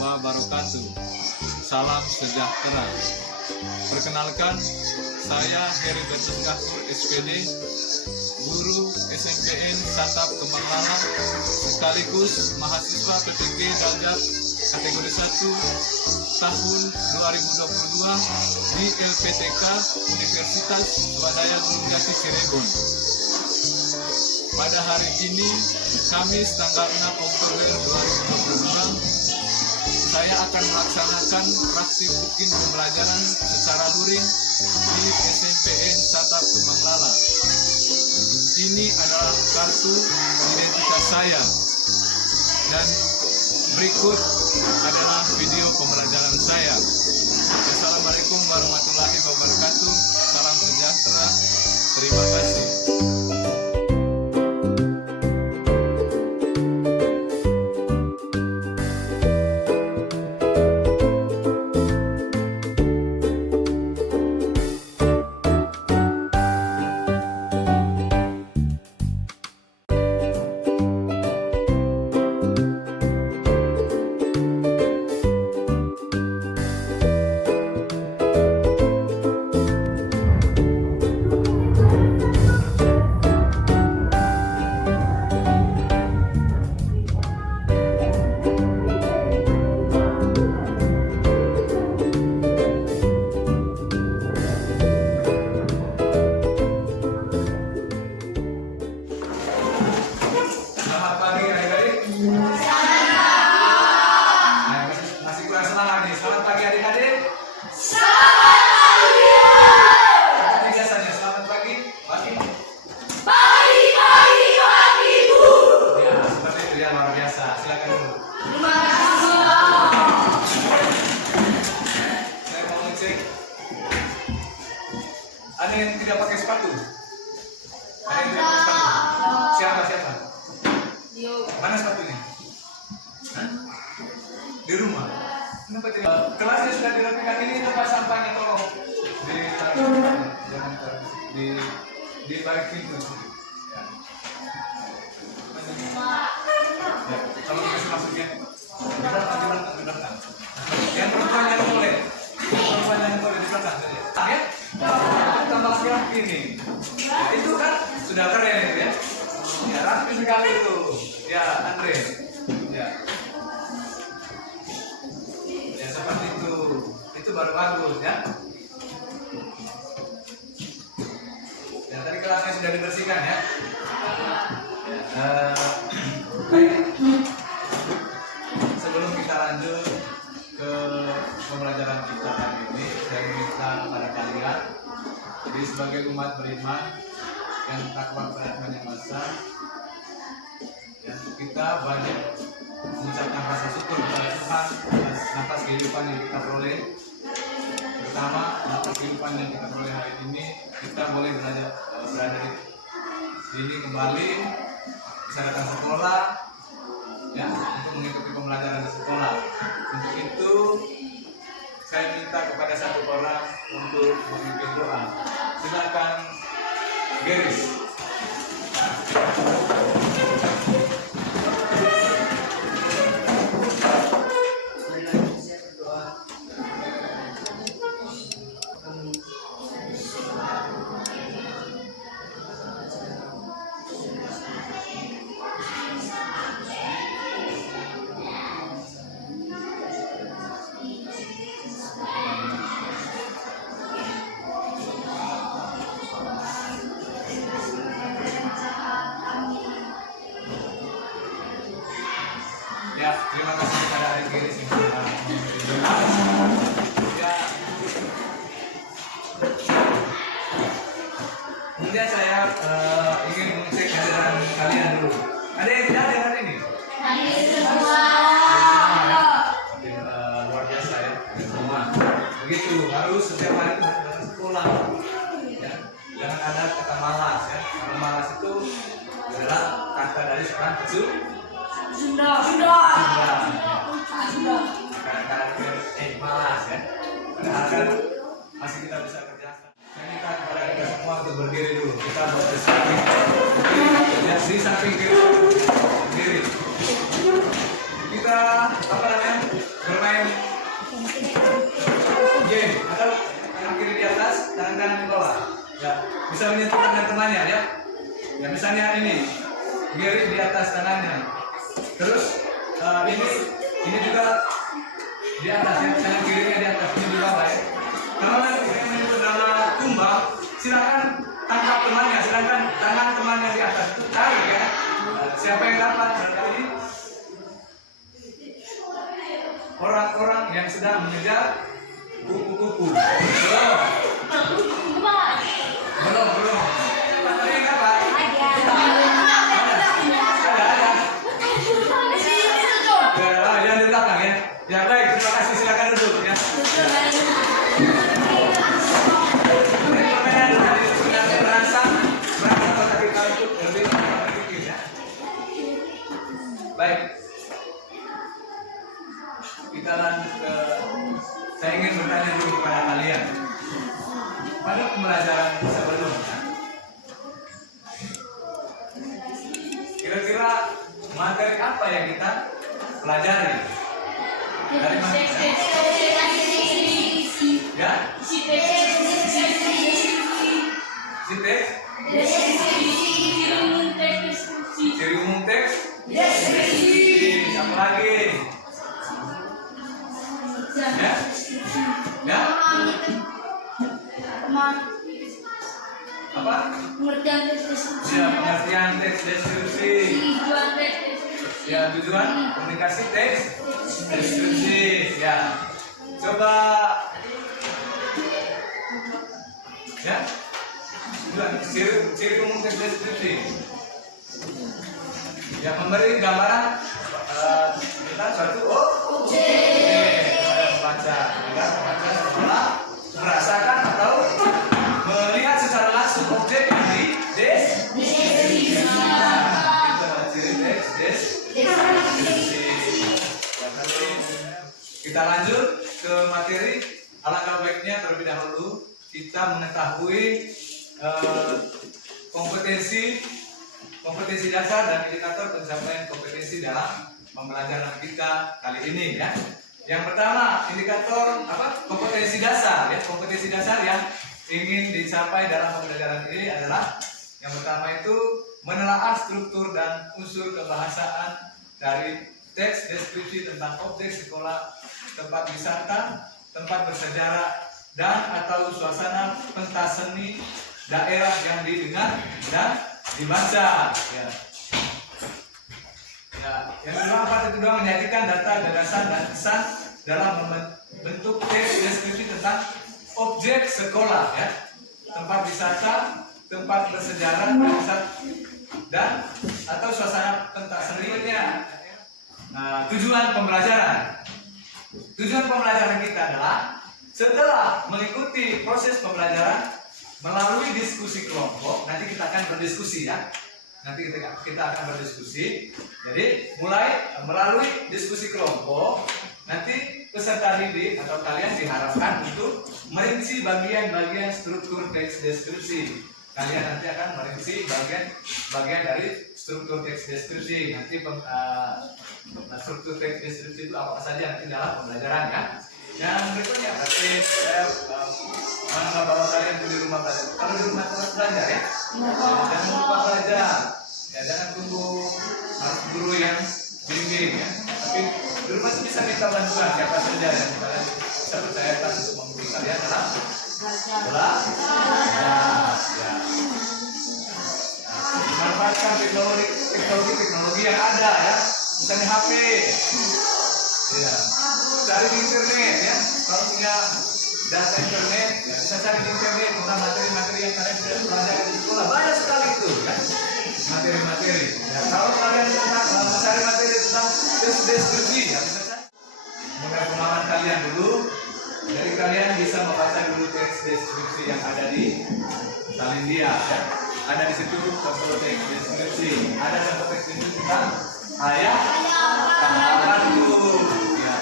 wabarakatuh. Salam sejahtera. Perkenalkan, saya Heribertus Gafur SPD, guru SMPN Satap Kembang Lala, sekaligus mahasiswa PPG Darjat kategori 1 tahun 2022 di LPTK Universitas Swadaya Gunung Jati Cirebon. Pada hari ini, Kamis tanggal 6 Oktober 2022, saya akan melaksanakan praktik bikin pembelajaran secara luring di SMPN Satap Kembang Lala. Ini adalah kartu identitas saya, dan berikut adalah video pembelajaran saya. Assalamualaikum warahmatullahi wabarakatuh. Salam sejahtera. Terima kasih. Ada yang tidak pakai sepatu? Ada yang tidak pakai sepatu? Siapa? Mana sepatunya? Hah? Di rumah? Kenapa tidak? Kelasnya sudah dirapikan. Ini tempat sampahnya, tolong di balik pintu. Ya, kalau bisa masuknya. Di belakang. Yang perempuan yang boleh. Di belakang saja. Ya? Tambah rapi ini. Nah, itu kan sudah keren itu ya. Ya, rapi sekali itu. Ya, Andre. Ya. Ya, seperti itu. Itu baru bagus ya. Ya, tadi kelasnya sudah dibersihkan ya. Sebelum kita lanjut ke pembelajaran kita hari ini, saya minta kepada kalian, jadi sebagai umat beriman yang takwa kepada Tuhan Yang Maha Esa, ya, kita wajib mengucapkan rasa syukur kepada Tuhan atas kehidupan yang kita peroleh. Pertama, atas kehidupan yang kita peroleh hari ini, kita boleh berada di sini kembali, bisa datang sekolah, ya, untuk mengikuti pembelajaran di sekolah. Untuk itu, saya minta kepada satu orang untuk memimpin doa. Silakan, Geris. Ya, terima kasih kepada Adik Geris yang sudah memimpin doa. Ya. Kemudian saya ingin mengecek kehadiran kalian dulu. Ada yang tidak hadir hari ini? Hadir semua. Luar biasa ya, hadir semua. Begitu, harus setiap hari itu datang sekolah. Ya, jangan ada kata malas ya. Kalau malas itu adalah kata dari seorang kecil. Sudah. Kadang-kadang malas ya. Padahal masih kita bisa kerja. Saya minta kepada kita semua untuk berdiri dulu. Kita buat di samping. Ya, di samping kiri. Kita bisa menyentuh tangan temannya ya. Ya misalnya ini, Gary di atas tangannya. Terus ini juga di atas ya, tangan kirinya di atas, ini di bawah ya. Kalau yang menyentuh dalam tumbang, silakan tangkap temannya, silakan tangan temannya di atas, tarik ya. Siapa yang dapat berarti orang-orang yang sedang mengejar kupu-kupu. Belum. Ada yang dapat? Ada. Yang di belakang ya. Ya baik, terima kasih, silakan duduk ya. Permainan tadi sudah merangsang otak kita untuk lebih berpikir ya. Baik. Kita lanjut ke, saya ingin bertanya dulu kepada kalian. Pada pembelajaran sebelumnya, kira-kira materi apa yang kita pelajari? Dari mana? Ya? Ciri umum teks? Apa lagi? Ya? Apa? Pengertian teks deskripsi. Ya, pengertian teks deskripsi. Ya, tujuan komunikasi teks deskripsi. Ya, coba. Ya, tujuan ciri umum teks deskripsi. Ya, memberi gambaran tentang suatu objek kepada pembaca. Ya, pembaca setelah merasakan atau melihat secara langsung objek yang dideskripsikan. Itu adalah ciri teks deskripsi. Kita lanjut ke materi. Alangkah baiknya terlebih dahulu kita mengetahui kompetensi dasar dan indikator pencapaian kompetensi dalam pembelajaran kita kali ini ya. Yang pertama, indikator kompetensi dasar ya. Kompetensi dasar yang ingin dicapai dalam pembelajaran ini adalah yang pertama itu menelaah struktur dan unsur kebahasaan dari teks deskripsi tentang objek sekolah, tempat wisata, tempat bersejarah, dan atau suasana pentas seni daerah yang didengar dan dibaca. Ya. Yang kedua, itu doang menyajikan data, gagasan, dan kesan dalam bentuk teks deskripsi tentang objek sekolah, ya, tempat wisata, tempat bersejarah, dan atau suasana pentas seninya. Nah, tujuan pembelajaran kita adalah setelah mengikuti proses pembelajaran melalui diskusi kelompok. Nanti kita akan berdiskusi ya. Nanti kita akan berdiskusi. Jadi mulai melalui diskusi kelompok, nanti peserta didik atau kalian diharapkan untuk merinci bagian-bagian struktur teks deskripsi. Kalian nanti akan merinci bagian dari struktur teks deskripsi. Nanti struktur teks deskripsi itu apa saja nanti dalam pembelajaran ya. Yang berikutnya berarti saya bawa kalian di rumah belajar. Kalau di rumah terus belajar ya. Jangan lupa belajar. Ya, jangan tunggu guru yang bimbing ya. Tapi di rumah itu bisa minta bantuan siapa saja yang kalian bisa percayakan untuk memberi kalian dalam belajar. Ya. Manfaatkan teknologi yang ada ya. Misalnya HP. Ya. Cari di internet ya. Kalau punya data internet, ya bisa cari di internet tentang materi-materi yang kalian sudah pelajari di sekolah. Banyak sekali itu ya. Materi-materi. Ya, kalau kalian mencari materi tentang deskripsi, ya bisa cari. Mulai pengalaman kalian dulu. Jadi kalian bisa membaca dulu teks deskripsi yang ada di Salindia. Ya. Ada di situ contoh teks deskripsi. Ada contoh teks deskripsi tentang ayah pahlawanku. Ya.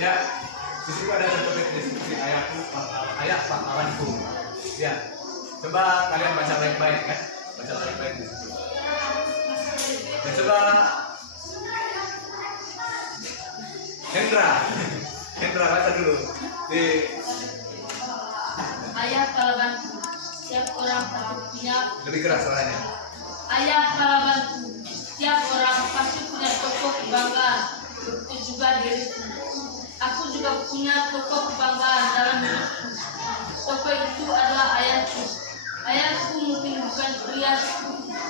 Ya, di situ ada contoh teks deskripsi ayah pahlawanku. Ya, coba kalian baca baik-baik ya, baca baik-baik di situ. Ya, coba Hendra baca dulu. di Ayah palabanku, setiap orang pasti punya. lebih keras suaranya. Ayah palabanku, setiap orang pasti punya tokoh kebanggaan. Begitu juga diriku. Aku juga punya tokoh kebanggaan dalam hidupku. Tokoh itu adalah ayahku. Ayahku mungkin bukan pria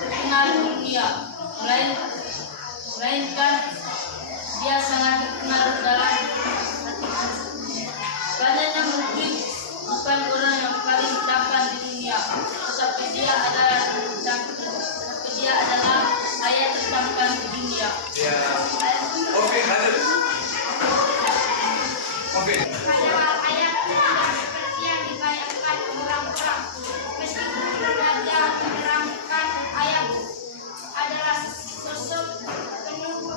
terkenal di dunia, melainkan dia sangat terkenal dalam hatiku. Badannya mungkin bukan orang yang paling tampan di dunia, tetapi dia adalah ayah tertampan di dunia. Ya. Oke, lanjut. Oke. Adalah ayah seperti yang dibayangkan orang-orang. Meskipun raja menerangkan ayahku adalah sosok penuh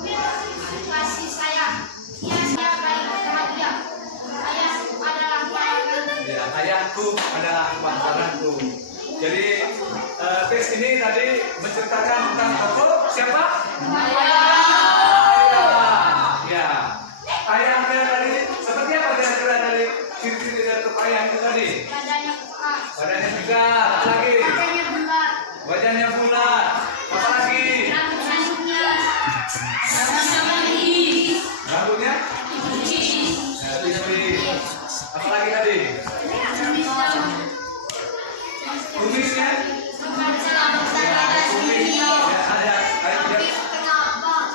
kasih sayang. Dia baik bahagia. Ayahku adalah pahlawan. Ya, ayahku adalah pahlawanku. Jadi teks ini tadi menceritakan tentang tokoh siapa? Ayah. Ya. Ayahnya tadi seperti apa kira-kira dari ciri-ciri dari tokoh ayah itu tadi? Badannya kuat. Badannya tegak, apa lagi? Badannya bulat. Wajahnya bulat, apa lagi? Rambutnya putih. Rambutnya? Putih. Apa lagi tadi? Kumisnya?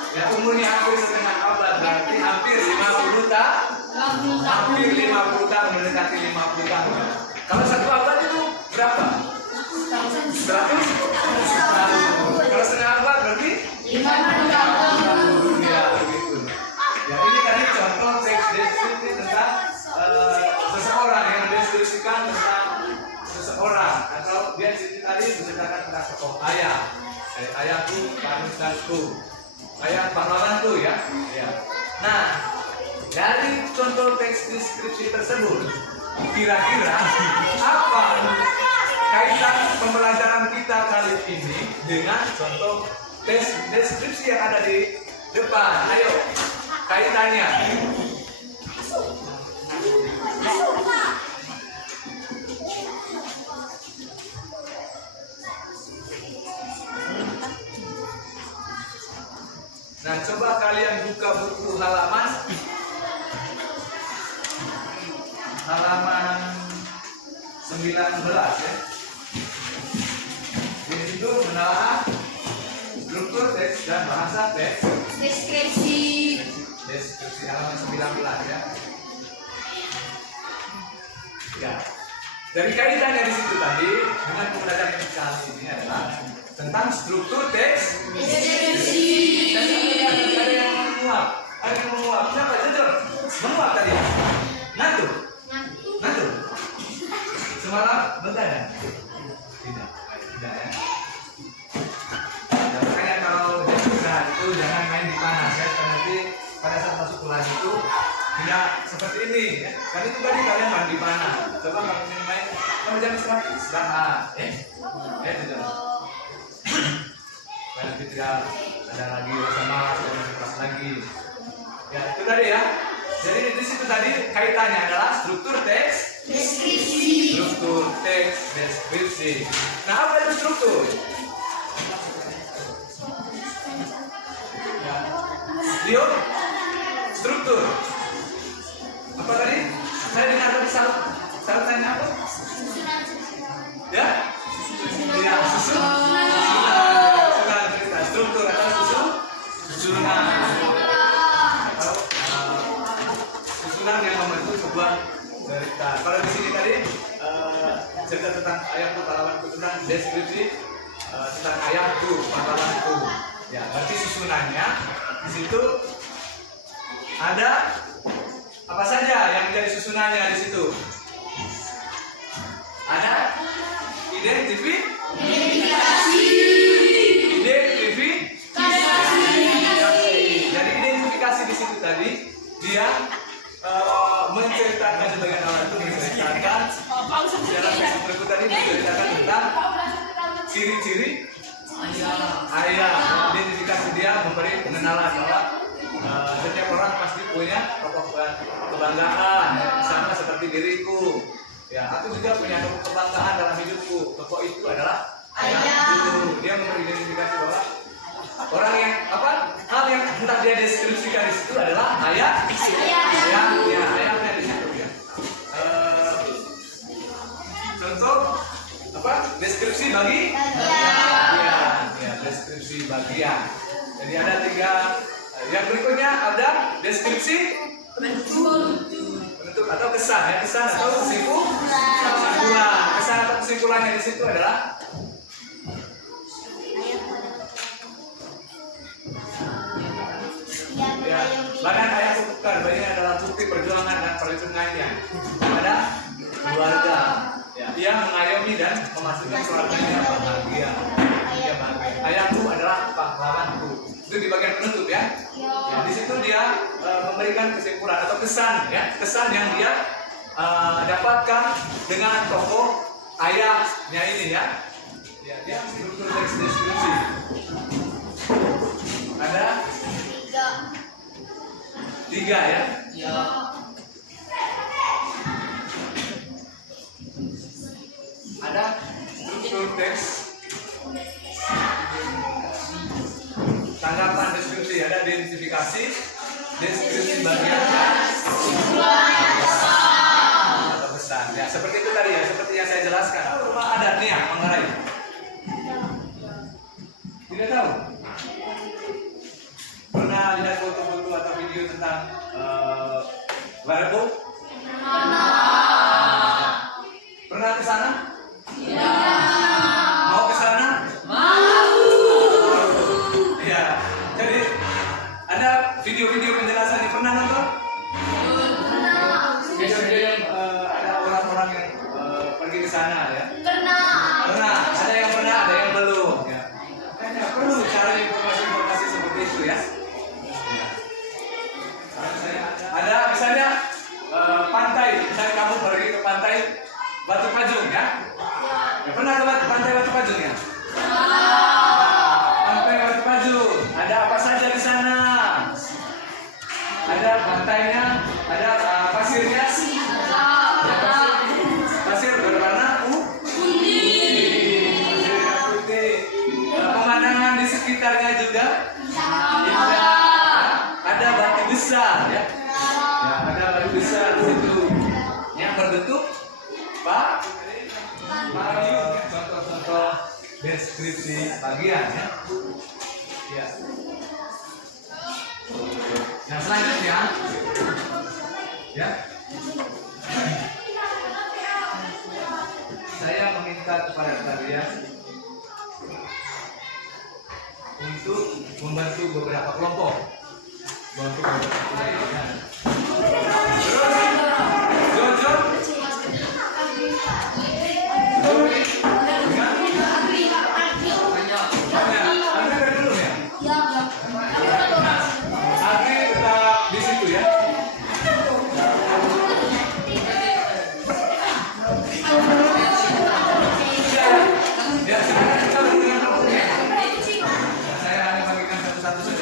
Ya, umurnya hampir setengah abad, berarti hampir 50 tahun. Hampir 50 tahun, mendekati 50 tahun. Kalau satu abad itu berapa? 100? Kalau setengah abad berarti? 50 tahun. Ya, begitu. Ya, ini tadi contoh teks deskripsi tentang seseorang yang mendeskripsikan tentang seseorang, atau dia tadi menceritakan tentang tokoh ayah. Ayahku, panutanku, ayah pahlawanku ya. Ya. Nah, dari contoh teks deskripsi tersebut, kira-kira apa kaitan pembelajaran kita kali ini dengan contoh teks deskripsi yang ada di depan? Ayo, kaitannya. Nah, coba kalian buka buku halaman 19 ya. Di situ menelaah struktur teks dan bahasa teks. Deskripsi. Deskripsi halaman 19 ya. Ya. Dari kaitannya di situ tadi dengan pembelajaran yang kali ini adalah tentang struktur teks. Deskripsi. Ada yang menguap. Ada yang menguap. Siapa? Jujur. Menguap tadi. Nantu. Nantu. Semalam bertanya? Tidak. Tidak ya. Nah, makanya kalau istirahat itu jangan main di panas ya. Karena nanti pada saat masuk kelas itu tidak seperti ini ya. Kan itu tadi kalian mandi panas. Coba kalau ingin main, kamu jangan istirahat. Tidak. Nanti tidak ada lagi rasa malas dan keras lagi. Ya itu tadi ya. Jadi di situ tadi kaitannya adalah struktur teks, Deskripsi. struktur teks, deskripsi. Nah apa itu struktur? Ya. Leo, struktur. Apa tadi? Saya dengar tadi salah tanya apa? Ya? Ya susunan. Struktur atau susunan atau susunan yang membentuk sebuah cerita. Kalau di sini tadi cerita tentang ayahku pahlawanku, tentang deskripsi tentang ayahku pahlawanku. Ya, berarti susunannya di situ ada apa saja yang menjadi susunannya di situ? Ada identifikasi. Jadi identifikasi di situ tadi dia menceritakan sebagian orang itu menceritakan dalam buku tadi menceritakan tentang ciri-ciri ayah. Identifikasi dia memberi pengenalan bahwa setiap orang pasti punya tokoh kebanggaan, ya. Sama seperti diriku. Ya, aku juga punya tokoh kebanggaan dalam hidupku. Tokoh itu adalah ayahku. Dia mengidentifikasi bahwa orang yang hal yang hendak dia deskripsikan di situ adalah ayahnya di situ ya. Contoh deskripsi bagi deskripsi bagian. Jadi ada 3. Yang berikutnya ada deskripsi penutup atau kesan ya, kesan atau kesimpulan. Kesan atau kesimpulannya di situ adalah ya, badan ayah tukar, badannya adalah bukti perjuangan dan perhitungannya pada keluarga. Ya, dia mengayomi dan memastikan keluarganya bahagia. Dia bahagia. Ayahku adalah pahlawanku. Itu di bagian penutup ya. Ya, di situ dia memberikan kesimpulan atau kesan ya, kesan yang dia dapatkan dengan tokoh ayahnya ini ya. Ya, dia struktur teks deskripsi. Ada 3 ya. Ada struktur teks, tanggapan deskripsi, ada identifikasi, deskripsi bagian atau pesan. Ya, seperti itu tadi ya, seperti yang saya jelaskan. Rumah adat nih ya, Manggarai. Tidak tahu? Pernah lihat foto-foto atau video tentang Warebo? Pernah ke sana? Mau ke sana? Ya. Jadi ada video-video penjelasan yang pernah nonton? Video-video yang ada orang-orang yang pergi ke sana ya. Pernah. Ada yang pernah, ada yang belum. Ya. Kayaknya perlu cari informasi seperti itu ya. Ada misalnya pantai, misalnya kamu pergi ke pantai Batu Pajung ya. Ya pernah ke pantai Batu Pajung ya? Pantai Batu Pajung, ada apa saja di sana? Ada pantainya, ada pasirnya. Pasir berwarna putih. Pemandangan di sekitarnya juga indah. Ada batu besar ya. Ya, ada batu besar di situ yang berbentuk payung. Contoh-contoh deskripsi bagian ya. Ya. Yang selanjutnya ya. Saya meminta kepada kalian untuk membantu beberapa kelompok. Terus Jojo Agri tetap di situ ya. Ya, sekarang kita dengan kelompoknya. Saya hanya bagikan satu-satu saja.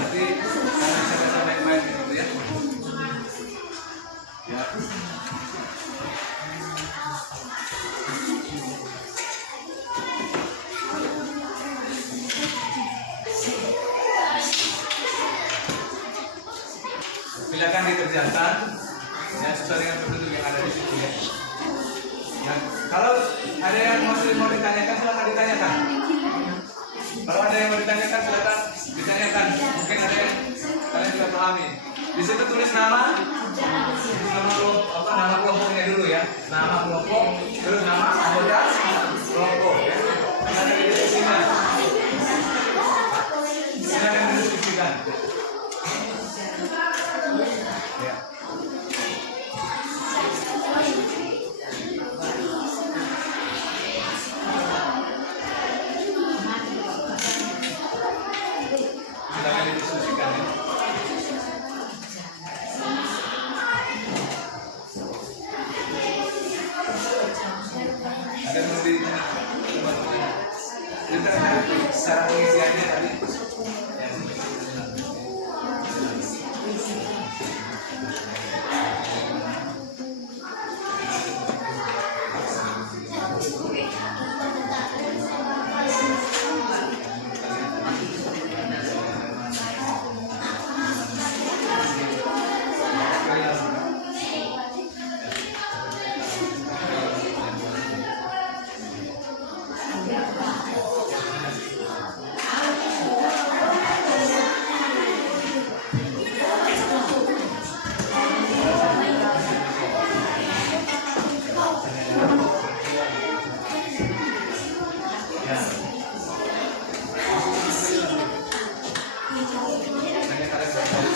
Nanti saya bisa baik-baik gitu ya. Ya. Silakan dikerjakan ya sesuai dengan penduduk yang ada di situ ya. Nah, kalau ada yang mau ditanyakan silakan ditanyakan. Kalau ada yang mau ditanyakan silakan ditanyakan. Mungkin ada yang kalian tidak pahami. Di situ tulis nama kelompoknya dulu ya. Nama kelompok, terus nama anggota kelompok ya. Silakan didiskusikan. Silakan didiskusikan. Ya. Silakan didiskusikan ya. Ada yang di secara pengisiannya tadi. Ya. Hanya kalian berdua.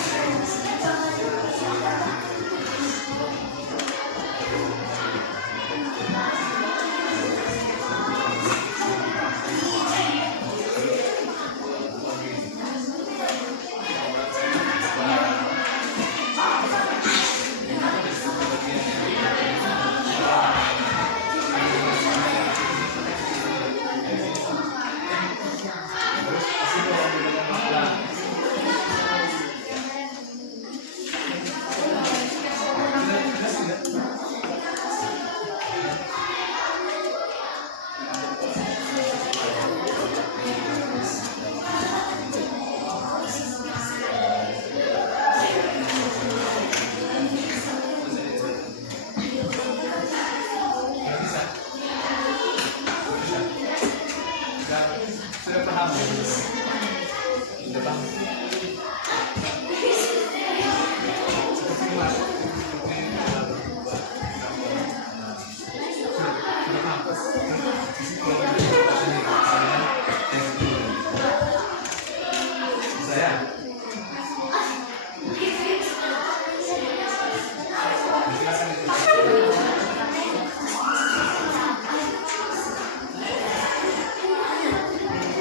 Sudah paham ya? Sudah paham? Seperti mas, sudah paham?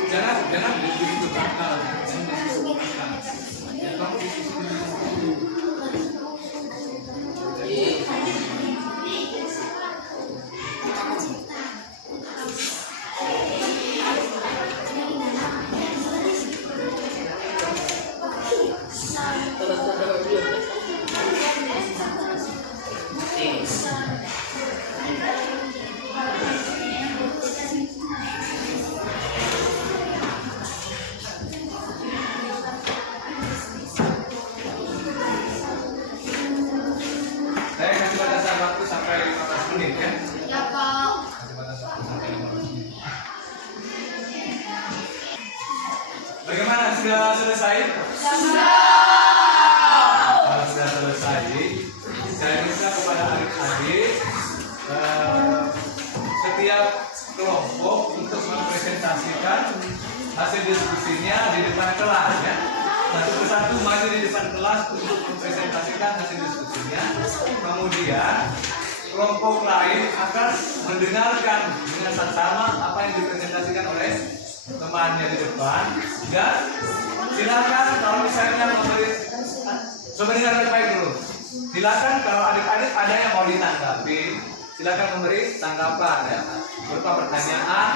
Saya jangan begitu nakal, jangan disebutkan. Ya, kamu saya kasih batasan waktu sampai 15 menit ya. Ya Pak. Kasih batasan waktu sampai 15 menit. Bagaimana? Sudah selesai? Kalau sudah selesai, saya minta kepada adik-adik setiap kelompok untuk mempresentasikan hasil diskusinya di depan kelas ya. Satu persatu maju di depan kelas untuk mempresentasikan hasil diskusinya. Kemudian kelompok lain akan mendengarkan dengan saksama apa yang dipresentasikan oleh temannya di depan. Dan silakan kalau misalnya memberi, coba dengarkan baik dulu. Silakan kalau adik-adik ada yang mau ditanggapi, silakan memberi tanggapan ya, berupa pertanyaan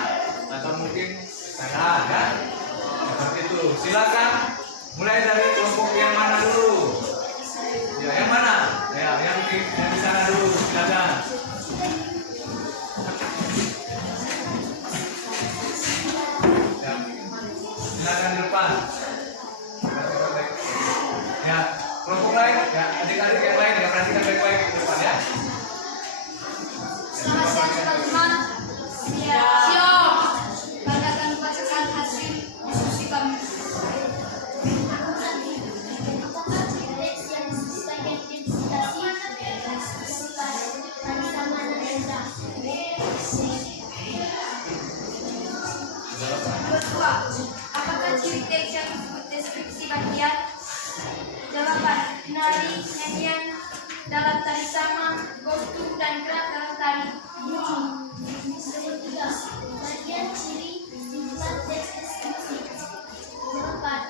atau mungkin saran ya. Seperti itu. Silakan mulai dari kelompok yang mana dulu? Ya, yang mana? Ya, yang di sana dulu. Silakan. Ya. Silakan di depan. Ya, kelompok lain, ya adik-adik yang lain ya perhatikan baik-baik di depan ya. Selamat siang teman-teman. Siap. Kami akan membacakan hasil diskusi kami. Kedua, apakah ciri teks yang disebut deskripsi bagian? Jawaban: nari, nyanyian dalam tari sama, kostum dan gerak dalam tari. Ketiga, bagian ciri sifat teks deskripsi. Jawaban: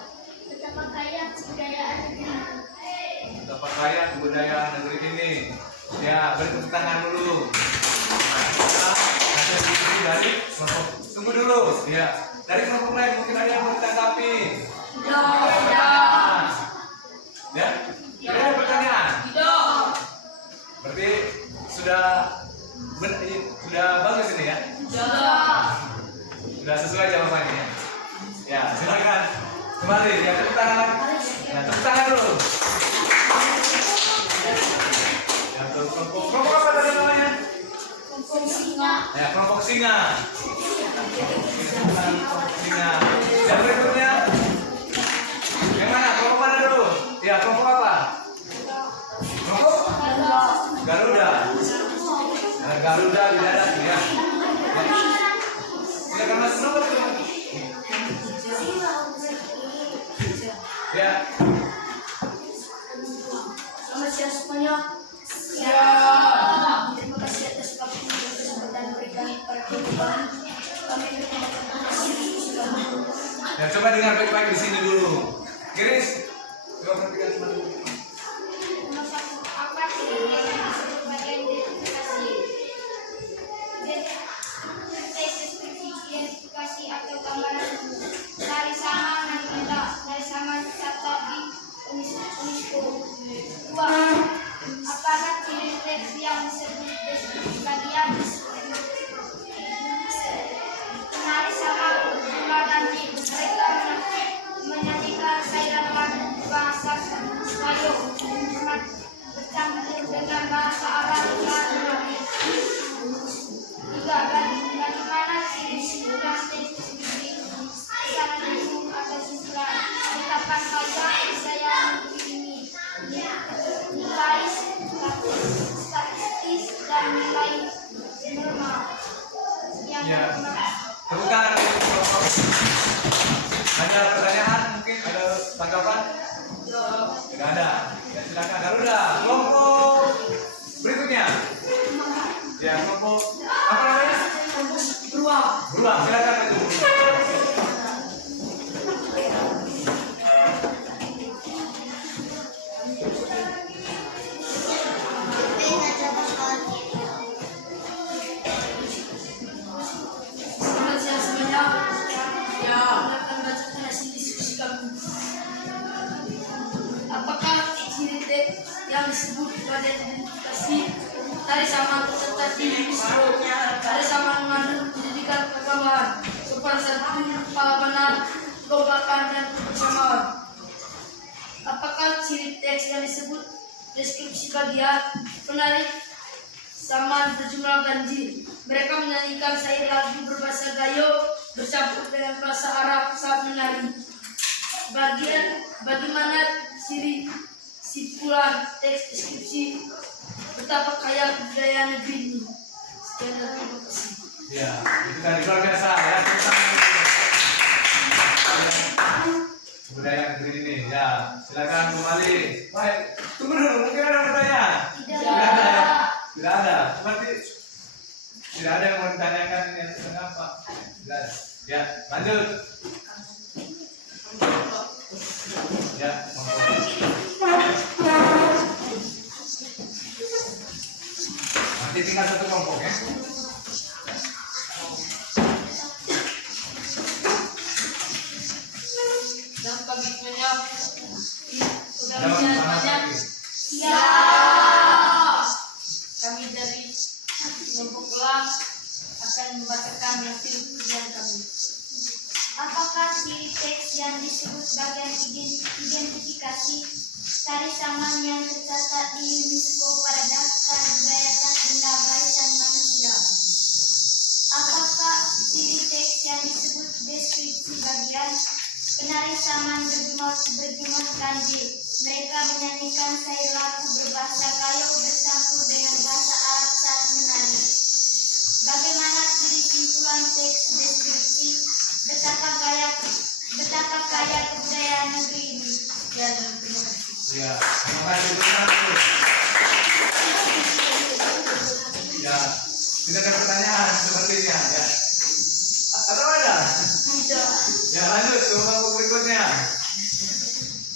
betapa kaya kebudayaan negeri. Betapa kaya kebudayaan negeri ini. Ya, beri tepuk tangan dulu. Nah, ada diskusi dari kelompok. Tunggu dulu. Ya, dari kelompok lain mungkin ada yang mau ditanggapi. Ya, ada pertanyaan. Berarti sudah bagus ini ya. Sudah sesuai jawabannya ya. Ya, silakan kembali ya, tepuk tangan. Nah, tepuk tangan dulu. Ya, kelompok apa tadi namanya? Kelompok singa. Ya, kelompok singa. Kelompok singa. Yang berikutnya, yang mana? Kelompok mana dulu? Ya, kelompok apa? Kelompok Garuda. Nah, Garuda di darat ya. Ya, karena kenapa? Ya, Ya. Selamat siang semuanya. Ya. Terima kasih atas waktu dan kesempatan berikan kepada Tuhan. Kami terima kasih kami. Ya, coba dengar baik-baik di sini dulu. Giris, coba perhatikan semua dulu. Apa sih bagian identifikasi? Identifikasi atau gambaran dari sama dan kita dari sama tercatat di UNESCO. Dua, apakah ciri teks yang disebut deskripsi bagian menarik sama jumlah ganti mereka menyanyikan cairan bahasa Melayu bercampur dengan bahasa Arab dan tiga, bagaimana ciri dan deskripsi secara langsung atau simpulan ucapan saya ini nilai statistis dan nilai normal yang Ya. Tepuk tangan untuk kelompok. Ada pertanyaan, mungkin ada tanggapan? Tidak ada. Ya, silakan. Garuda, kelompok berikutnya. Ya, kelompok apa namanya? Beruang. Silakan maju. Selamat siang semuanya. Ya, kami akan bacakan hasil diskusi kami. Apakah ciri teks yang disebut bagian identifikasi dari sama tercatat di UNESCO dari sama mengandung pendidikan keagamaan sopan santun pengamanan kekompakan dan kebersamaan? Apakah ciri teks yang disebut deskripsi bagian menarik sama berjumlah ganjil? Mereka menyanyikan syair lagu berbahasa Gayo bercampur dengan bahasa Arab saat menari. Bagaimana ciri simpulan teks deskripsi betapa kaya budaya negeri ini? Sekian dan terima kasih. Ya, itu tadi luar biasa ya. Budaya negeri ini. Ya, silakan kembali. Baik, tunggu dulu. Mungkin ada pertanyaan. Tidak. Tidak ada. Ya? Tidak ada. Seperti tidak ada yang mau ditanyakan ini yang kenapa? Tidak ada. Ya, lanjut. Ya, monggo. Nanti tinggal satu kelompok ya. Dan kami menjawab. Sudah Jawab bisa sama tanya? lagi. Ya. Kami dari kelompok kelas akan membacakan hasil kerjaan kami. Apakah ciri teks yang disebut bagian identifikasi dari zaman yang tercatat di UNESCO pada daftar budaya dan benda warisan manusia? Apakah ciri teks yang disebut deskripsi bagian penari saman berjumlah kanji? Mereka menyanyikan syair lagu berbahasa Gayo bercampur dengan bahasa Arab saat menari. Bagaimana ciri simpulan teks deskripsi betapa kaya kebudayaan negeri ini? Ya, dan terima kasih. Ya, terima kasih teman-teman. Ya, tidak ada pertanyaan sepertinya ya. Atau ada? Tidak. Ya, lanjut ke kelompok berikutnya.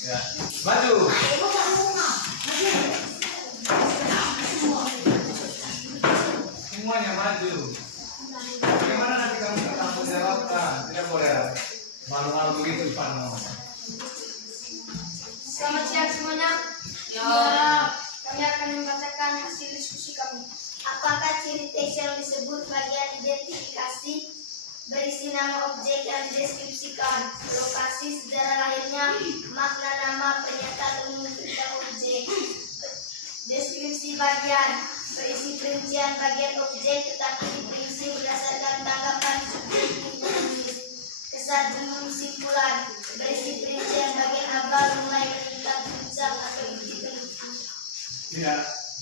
Ya, maju. Semuanya maju. Bagaimana nanti kamu bertanggung jawabkan? Tidak boleh malu-malu begitu, Pak. Selamat siang semuanya. Ya. Kami akan membacakan hasil diskusi kami. Apakah ciri teks yang disebut bagian identifikasi berisi nama objek yang dideskripsikan, lokasi sejarah lahirnya, makna nama, pernyataan umum tentang objek. Deskripsi bagian berisi perincian bagian objek tetapi diperinci berdasarkan tanggapan subjektif penulis. Kesan umum simpulan berisi perincian bagian awal mulai meningkat puncak atau inti penting. Ya,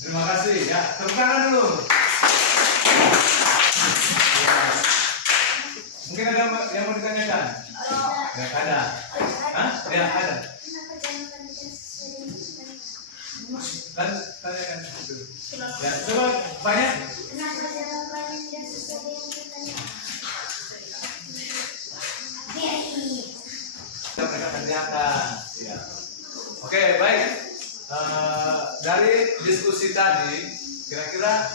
terima kasih. Ya, tepuk tangan dulu. Ya. Mungkin ada yang mau ditanyakan? Ya, ada. Hah? Ya, ada. Ya. Oke, baik. Dari diskusi tadi, kira-kira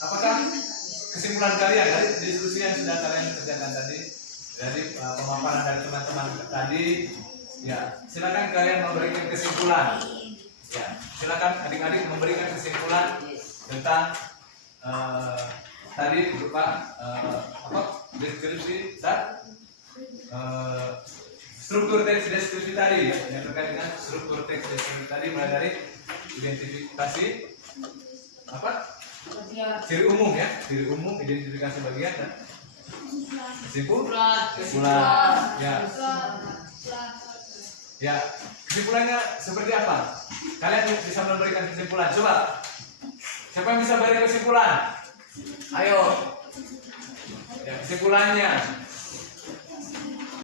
apakah kesimpulan kalian dari diskusi yang sudah kalian kerjakan tadi, dari pemaparan dari teman-teman tadi, ya silakan kalian memberikan kesimpulan. Ya, silakan adik-adik memberikan kesimpulan tentang tadi berupa deskripsi dan struktur teks deskripsi tadi, ya, yang terkait dengan struktur teks deskripsi tadi, mulai dari identifikasi ciri umum, ya, ciri umum, identifikasi bagian dan kesimpulan, ya. Ya, kesimpulannya seperti apa? Kalian bisa memberikan kesimpulan. Coba, siapa yang bisa berikan kesimpulan? Ayo. Ya, kesimpulannya.